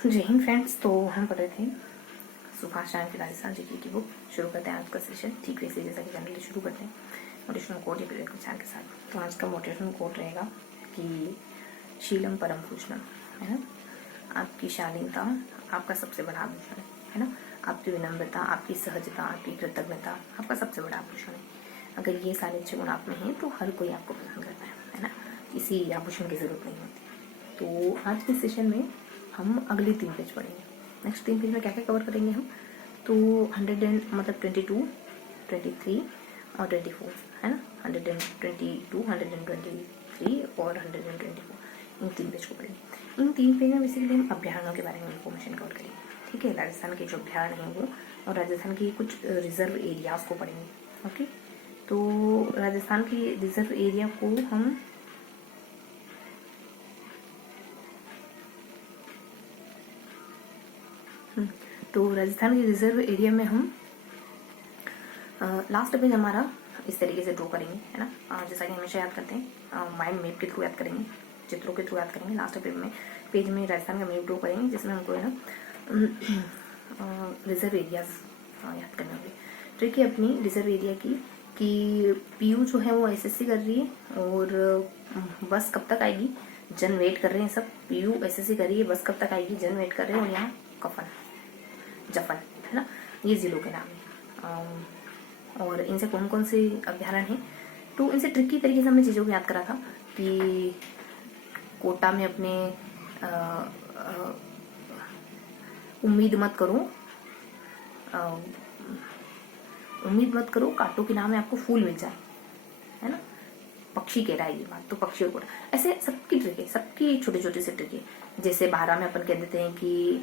जय हिंद फ्रेंड्स। तो हम पढ़ रहे थे सुभाष चंद्र की राजस्थान जीके की बुक। शुरू करते हैं आज का सेशन ठीक वैसे जैसा कि जनरली शुरू करते हैं मोटिवेशनल कोट या प्रेरक विचार के साथ। तो आज का मोटिवेशनल कोट रहेगा कि शीलम परम भूषणम, है ना। आपकी शालीनता आपका सबसे बड़ा आभूषण है ना। आपकी विनम्रता, आपकी सहजता, आपकी कृतज्ञता आपका सबसे बड़ा आभूषण है। अगर ये सारे अच्छे गुण आप में हैं तो हर कोई आपको पसंद करता है ना। किसी आभूषण की जरूरत नहीं होती। तो आज के सेशन में हम अगले 3 पेज पढ़ेंगे। नेक्स्ट 3 पेज में क्या क्या कवर करेंगे हम, तो 100 22, 23 और 24 है ना। 122, 123 और 124 इन 3 पेज को पढ़ेंगे। इन 3 पेज में बेसिकली हम अभ्यारण्यों के बारे में इन्फॉर्मेशन कवर करेंगे। ठीक है, राजस्थान के जो अभ्यारण्य हैं वो और राजस्थान की कुछ रिजर्व एरियाज को पढ़ेंगे। ओके, तो राजस्थान की रिजर्व एरिया को हम तो राजस्थान के रिजर्व एरिया में हम लास्ट पेज हमारा इस तरीके से ड्रॉ करेंगे, है ना। जैसा कि हमेशा याद करते हैं माइंड मैप के थ्रू याद करेंगे, चित्रों के थ्रू याद करेंगे। लास्ट पेज में राजस्थान का मैप ड्रॉ करेंगे जिसमें हमको है ना रिजर्व एरियाज याद करने होंगे। ट्रिक है अपनी रिजर्व एरिया की कि पीयू जो है वो एसएससी कर रही है और बस कब तक आएगी, जन वेट कर रहे हैं सब। पीयू एसएससी कर रही है, बस कब तक आएगी, जन वेट कर रहे हैं। और यहाँ कफन जफन, है ना, ये जिलों के नाम है। और इनसे कौन कौन से अभ्यारण्य हैं, तो इनसे ट्रिकी तरीके से हमने चीज़ों को याद करा था कि कोटा में अपने उम्मीद मत करो कांटों के नाम में आपको फूल मिल जाए, है ना। पक्षी कह रहा है ये बात, तो पक्षी और कोटा ऐसे सबकी ट्रिक है, सबकी छोटी छोटी सी ट्रिक है। जैसे 12 में अपन कह देते हैं कि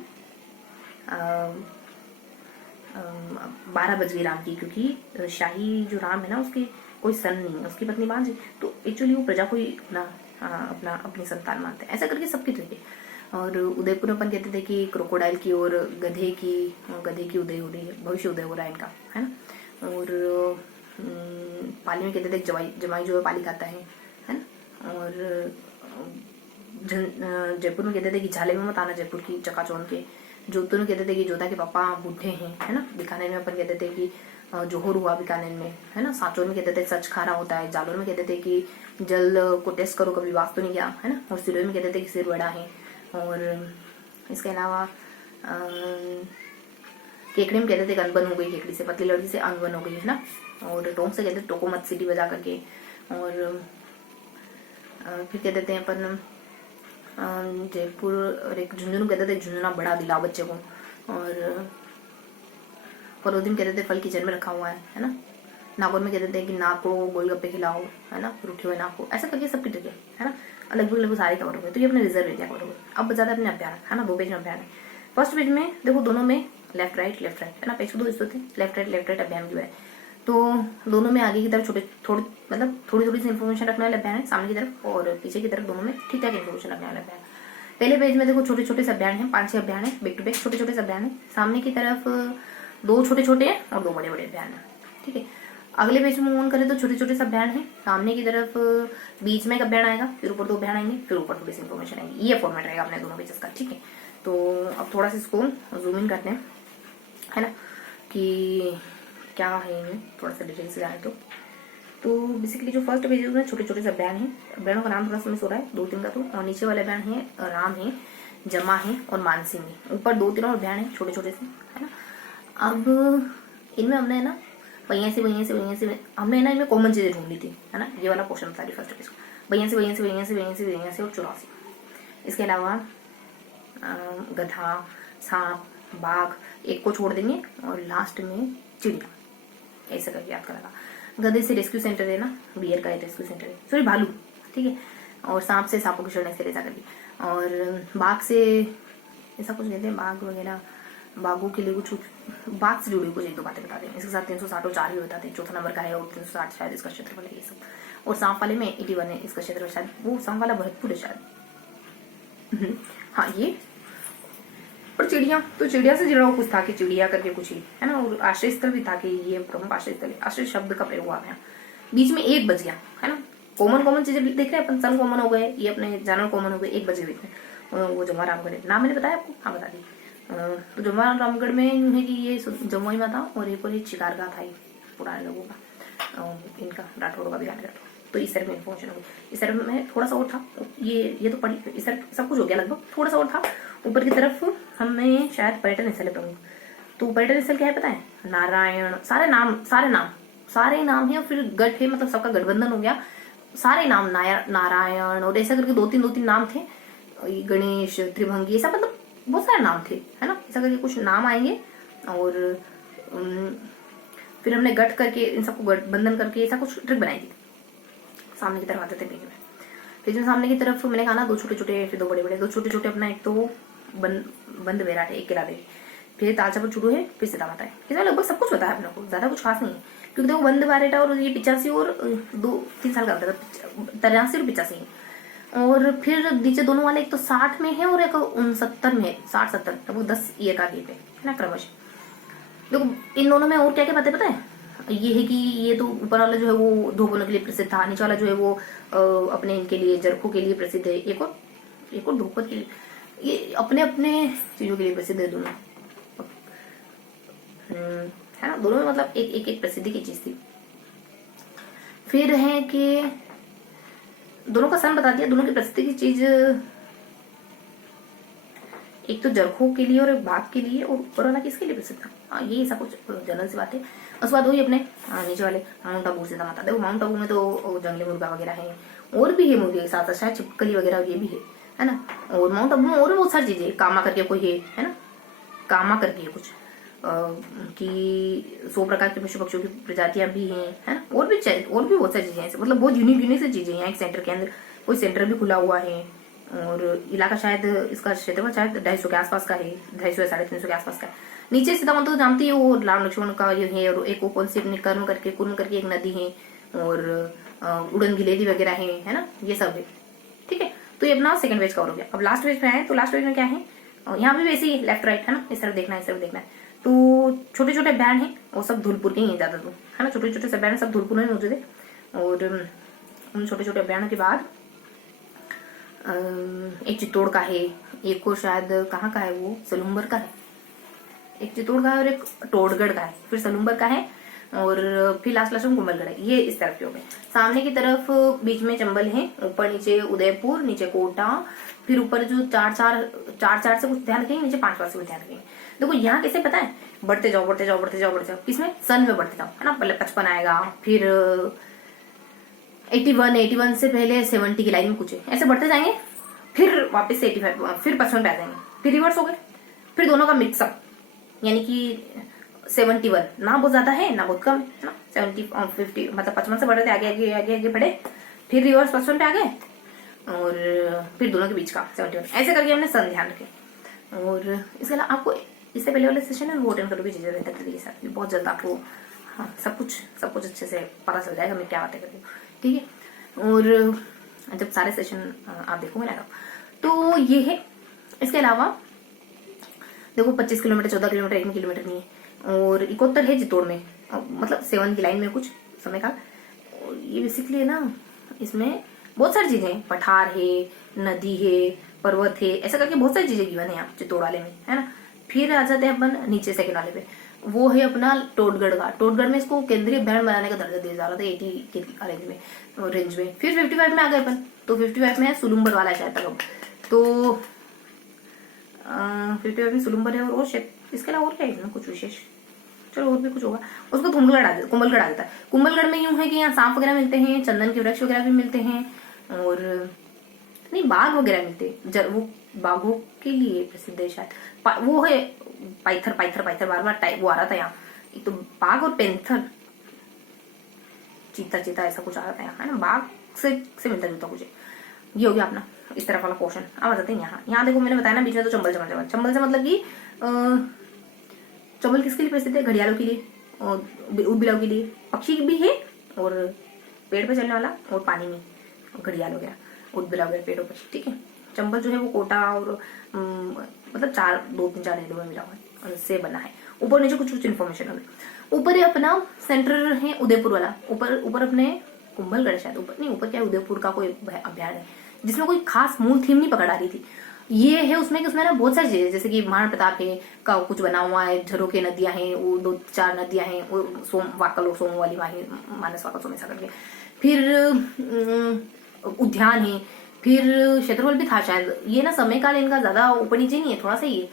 12 बज गई राम की, क्योंकि शाही जो राम है ना उसके कोई सन नहीं है, उसकी पत्नी बांझ है, तो एक्चुअली वो प्रजा को ही अपनी संतान मानते हैं। ऐसा करके सबकी तरीके। और उदयपुर अपन कहते थे कि क्रोकोडाइल की और गधे की उदय हो रही है, भविष्य उदय हो रहा है इनका, है ना। और पाली में कहते थे जमाई जो है पाली खाता है ना। और जयपुर में कहते थे कि झाले में मत आना जयपुर की चकाचौंध के। जोधपुर में कहते थे कि जोधा के पापा बूढ़े हैं, है ना। बीकानेर में अपन कहते थे कि जोहर हुआ बीकानेर में, है ना। सांचौर में कहते थे सच खारा होता है। जालोर में कहते थे कि जल को टेस्ट करो कभी वास तो नहीं गया, है ना। और सिरोही में कहते थे कि सिर बड़ा है। और इसके अलावा केकड़ी में कहते थे कि अनबन हो गई, केकड़ी से पतली लड़की से अनबन हो गई, है ना। और टोंक से कहते थे टोको मत सीटी बजा करके। और फिर कहते थे अपन जयपुर और एक झुंझुनू कहते थे झुंझुना बड़ा दिला बच्चे को। और फरोदी में कहते थे फल किचन में रखा हुआ है ना। नागौर में कहते थे कि नाक को गोलगप्पे खिलाओ, है ना, रूठे हुए नाक को। ऐसा करके सबकी ट्रिक है ना। लगभग सारे कवर हो गए। तो ये अपने रिजर्व एरिया कवर हो गए। अब बजाते अपने अभ्यारण्य, है ना। 2 पेज में अभ्यारण्य। फर्स्ट पेज में देखो दोनों में लेफ्ट राइट है ना। पेज को 2 हिस्से थे, लेफ्ट राइट अभियान की है। तो दोनों में आगे की तरफ थोड़ी सी इन्फॉर्मेशन रखने वाले अभियान है, सामने की तरफ और पीछे की तरफ दोनों में ठीक ठाक इन्फॉर्मेशन रखने वाले अभियान। पहले पेज में देखो छोटे छोटे से अभियान है, 5-6 अभियान है, बैक टू बैक छोटे छोटे से अभियान है। सामने की तरफ 2 छोटे छोटे और 2 बड़े बड़े अभियान है। ठीक है, अगले पेज में ऑन करें तो छोटे छोटे से अभियान है। सामने की तरफ बीच में एक अभियान आएगा, फिर ऊपर 2 अभियान आएंगे, फिर ऊपर थोड़ी सी इन्फॉर्मेशन आएगी। ये फॉर्मेट रहेगा अपने दोनों पेजेस का। ठीक है, तो अब थोड़ा सा इसको जूम इन करते हैं, है ना, कि क्या है इनमें थोड़ा सा डिटेल से जाए तो बेसिकली जो फर्स्ट पेज है छोटे छोटे से अभियान है। अभियानों का नाम थोड़ा सा मिस हो रहा है, 2-3 का। तो और नीचे वाले अभियान है राम है, जमा है और मानसिंह है। ऊपर 2-3 और अभियान है छोटे छोटे से, है ना। अब इनमें हमने ना वहीं से हमने ना इनमें कॉमन चीजें ढूंढ ली थी, है ना। ये वाला क्वेश्चन था फर्स्ट पेज को। वहीं से और 84। इसके अलावा गधा, सांप, बाघ एक को छोड़ देंगे और लास्ट में चिड़िया, ऐसा करके याद करा था। गधे से रेस्क्यू सेंटर है ना, बियर का रेस्क्यू सेंटर है, सॉरी भालू, ठीक है। और सांप से सांपों की शरण ऐसा करके। और बाघ से ऐसा कुछ कहते हैं, बाघ वगैरह, बाघों के लिए कुछ बाघ से जुड़ी कुछ 1-2 बातें बता दें। इसके साथ 360 और 4 भी बताते हैं। चौथा नंबर का है और 360 शायद इसका क्षेत्रफल है, ये सब। और सांप वाले में 81 है इसका क्षेत्रफल, शायद वो सांप वाला भरतपुर है शायद। हाँ ये। और चिड़िया, तो चिड़िया से जुड़ा कुछ था कि चिड़िया करके कुछ ही, है ना। और आश्रय स्थल भी था कि ये प्रमुख आश्रय स्थल है। आश्रय शब्द का प्रयोग हुआ है। बीच में 1 बज गया, है ना। कॉमन चीजें देख रहे हैं अपन, सन कॉमन हो गए, ये अपने जानवर कॉमन हो गए, 1 बजे बीच में। वो जमुआ रामगढ़ है। नाम मैंने बताया आपको, हाँ बता दी। तो जमुआ रामगढ़ में यूँ है कि ये जमुई माता और एक और ये शिकारगाह था पुराने लोगों का, इनका राठौड़ का भी जाने का। तो इस तरह में इन्फॉर्मेशन होगी। इस तरह में थोड़ा सा और था, ये तो पढ़ी, इस तरह सब कुछ हो गया लगभग, थोड़ा सा और था। ऊपर की तरफ हमें शायद पर्यटन स्थल प्रमुख, तो पर्यटन स्थल क्या है पता है? नारायण, सारे नाम है और फिर गढ़ है, मतलब सबका गठबंधन हो गया, सारे नाम नारायण और ऐसा करके दो तीन नाम थे, गणेश, त्रिभंगी, ऐसा मतलब बहुत सारे नाम थे, है ना। ऐसा करके कुछ नाम आएंगे और फिर हमने गठ करके इन सबको गठबंधन करके ऐसा कुछ ट्रिक बनाई थी। सामने की तरफ आते थे पेज में, पेज में सामने की तरफ मैंने कहा ना, दो छोटे छोटे फिर दो बड़े बड़े, दो छोटे छोटे अपना एक तो बंद बेराट है, एक किला देवी, फिर तालचा पर चुरू है, फिर सीता माता है। इसमें लगभग सब कुछ बताया अपने को, ज्यादा कुछ खास नहीं है, क्योंकि देखो बंद बेराटा और ये 85 और 2-3 साल का होता था, 83 और 85, और फिर नीचे दोनों वाले एक तो 60 में है और एक 69 में है, 60-70 लगभग 10 ईयर का गैप है ना क्रमश। देखो इन दोनों में और क्या क्या बातें पता है? ये है कि ये तो ऊपर वाला जो है वो धोबनों के लिए प्रसिद्ध था, नीचे वाला जो है वो अपने इनके लिए जरखों के लिए प्रसिद्ध है, एक और धोपत के लिए, ये अपने अपने चीजों के लिए प्रसिद्ध है दोनों, है ना। दोनों में मतलब एक प्रसिद्धि की चीज थी। फिर है कि दोनों का सन बता दिया, दोनों की प्रसिद्धि की चीज एक तो जरखों के लिए और एक बाघ के लिए, और ऊपर वाला किसके लिए प्रसिद्ध था? हाँ ये ऐसा कुछ जनरल सी बात है। उसके बाद वही अपने नीचे वाले माउंट आबू सीता माता। देखो माउंट आबू में तो जंगली मुर्गा वगैरह है, और भी है मुर्गे के साथ, शायद छिपकली वगैरह ये भी है ना। और माउंट आबू में और भी बहुत सारी चीजें, कामा करके कोई है ना, कामा करके है कुछ कि 100 प्रकार के पशु पक्षियों की प्रजातियां भी हैं, है ना। और भी बहुत सारी चीजें हैं, मतलब बहुत यूनिक से चीजें हैं। एक सेंटर के अंदर कोई सेंटर भी खुला हुआ है, और इलाका शायद इसका क्षेत्रफल शायद 250 के आसपास का है, 250 या 350 के आसपास का है। नीचे सीता माता तो जानती है, वो राम लक्ष्मण का ये है, और एक वो कौन सी अपनी कुर्म करके एक नदी है, और उड़न गिलेदी वगैरह है ना, ये सब है। ठीक है, तो ये अपना सेकंड पेज कवर हो गया। अब लास्ट पेज पे आए, तो लास्ट पेज में क्या है? यहाँ भी वैसे ही लेफ्ट राइट है ना, इस तरफ देखना है, इस तरफ देखना है। तो छोटे छोटे बैंड है, वो सब धौलपुर के ही है ज्यादा, तो है ना, छोटे छोटे से बैंड सब धौलपुर में मौजूद है। और उन छोटे छोटे बैंडों के बाद एक चित्तौड़ का है, एक और शायद कहाँ का है, वो सलूम्बर का है, एक चित्तौड़ का है और एक टोडगढ़ का है, फिर सलूम्बर का है, और फिर लास्ट में कुंभलगढ़ है। ये इस तरफ के हो गए। सामने की तरफ बीच में चंबल है, ऊपर नीचे उदयपुर, नीचे कोटा, फिर ऊपर जो चार चार से कुछ ध्यान रखेंगे, नीचे 5 से कुछ ध्यान रखेंगे। देखो यहाँ कैसे पता है, बढ़ते जाओ किसमें, सन में बढ़ते जाओ, है ना। पहले 55 आएगा, फिर 81 से पहले 70 की लाइन में कुछ है, ऐसे बढ़ते जाएंगे, फिर वापस से 85, फिर 55 पे आ जाएंगे, फिर रिवर्स हो गए, फिर दोनों का मिक्सअप, यानी कि 71 ना बहुत ज्यादा है ना बहुत कम है ना, 70 और 50, मतलब 55 से बढ़ते आगे बढ़े, फिर रिवर्स 55 पे आ गए, और फिर दोनों के बीच का 71, ऐसे करके हमने सन ध्यान रखे। और इसके अलावा आपको इससे पहले वाले सेशन है वो अटेंड करोगे चीजें बेहतर तरीके के साथ, बहुत जल्द आपको हाँ सब कुछ अच्छे से पता चल जाएगा मैं क्या बातें करती हूँ। ठीक है, और जब सारे सेशन आप देखोगे ना तो ये है। इसके अलावा देखो 25 किलोमीटर, 14 किलोमीटर, 1 किलोमीटर नहीं है, और 71 है चित्तौड़ में, मतलब 7 की लाइन में कुछ समय का। और ये बेसिकली है ना, इसमें बहुत सारी चीजें हैं, पठार है, नदी है, पर्वत है, ऐसा करके बहुत सारी चीजें गिवन है यहाँ चित्तौड़ वाले में, है ना। फिर आ जाते हैं अपन नीचे सेकंड वाले पे, वो है अपना टोडगढ़ का। टोडगढ़ में इसको केंद्रीय बैंड बनाने का दर्जा दिया जा रहा था 80 के रेंज में। फिर 55 में आ गए अपन, तो 55 में है सुलुम्बर वाला शायद तक। तो 55 में सुलुम्बर है, और शायद इसके अलावा और क्या है कुछ विशेष, चलो और भी कुछ होगा। उसको कुंभलगढ़ आ जाता है। कुंभलगढ़ में यूं है कि यहाँ सांप वगैरह मिलते हैं, चंदन के वृक्ष वगैरह भी मिलते हैं, और नहीं बाघ वगैरह मिलते हैं, वो बाघों के लिए प्रसिद्ध है शायद। वो है पाइथर बार बार वो आ रहा था यहाँ, एक तो बाघ और पेंथर, चीता ऐसा कुछ आ रहा था यहाँ, है ना। बाघ से मिलता जुलता कुछ। ये हो गया अपना इस तरफ वाला पोर्शन। अब आ जाते हैं यहाँ देखो मैंने बताया ना बीच में तो चंबल से मतलब कि चंबल किसके लिए प्रसिद्ध है? घड़ियालों के लिए, और बिलाव के लिए, पक्षी भी है, और पेड़ पे चलने वाला, और पानी में घड़ियाल वगैरह, उद बिलाव वगैरह पेड़ों पर। ठीक है, चंबल जो है वो कोटा और मतलब 2-3-4 जिलों में मिला हुआ है, उससे बना है। ऊपर नीचे कुछ इन्फॉर्मेशन है। ऊपर है अपना सेंटर है उदयपुर वाला, ऊपर अपने कुंभलगढ़ शायद, ऊपर क्या है, उदयपुर का कोई अभ्यारण्य है जिसमें कोई खास मूल थीम नहीं पकड़ आ रही थी। ये है उसमें कि उसमें ना बहुत सारी चीजें, जैसे कि महान प्रताप है का कुछ बना हुआ है, झरोके नदियां हैं, वो 2-4 नदियां हैं, वो सोम वाकल और सोम वाली मानस वाकल सोम ऐसा करके, फिर उद्यान है, फिर क्षेत्रफल भी था शायद। ये ना समय काल इनका ज्यादा ऊपर नीचे नहीं है, थोड़ा सा ही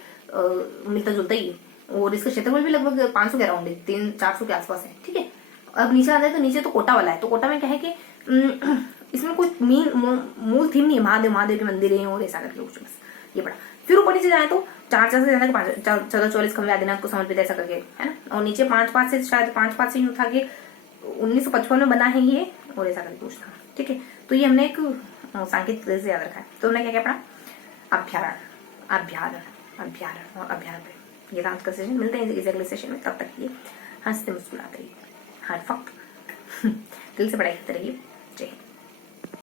मिलता जुलता ही है, और इसका क्षेत्रफल भी लगभग 500 के अराउंड है, 300-400 के आसपास है। ठीक है, अब नीचे आ जाए तो नीचे तो कोटा वाला है। तो कोटा में क्या है कि इसमें कोई मूल थीम नहीं है, महादेव महादेव के मंदिर हैं और ऐसा करके कुछ, बस ये पड़ा। फिर ऊपर नीचे जाए तो 4-4 से ज्यादा 1444 खंबे आदिनाथ को समर्पित ऐसा करके है ना, और नीचे 5-5 से शायद 5-5 से यूं था कि 1955 में बना है ये, और ऐसा करके कुछ था। ठीक है, तो ये हमने एक सांकेतिक तरह से याद रखा है। तो हमने क्या क्या पढ़ा, अभ्यारण अभ्यारण अभ्यारण और अभ्यारण। ये था आज का सेशन, मिलते हैं इस अगले सेशन में, तब तक ये हंसते मुस्कुराते रहिए, हर वक्त दिल से पढ़ाई करते रहिए। जय हिंद।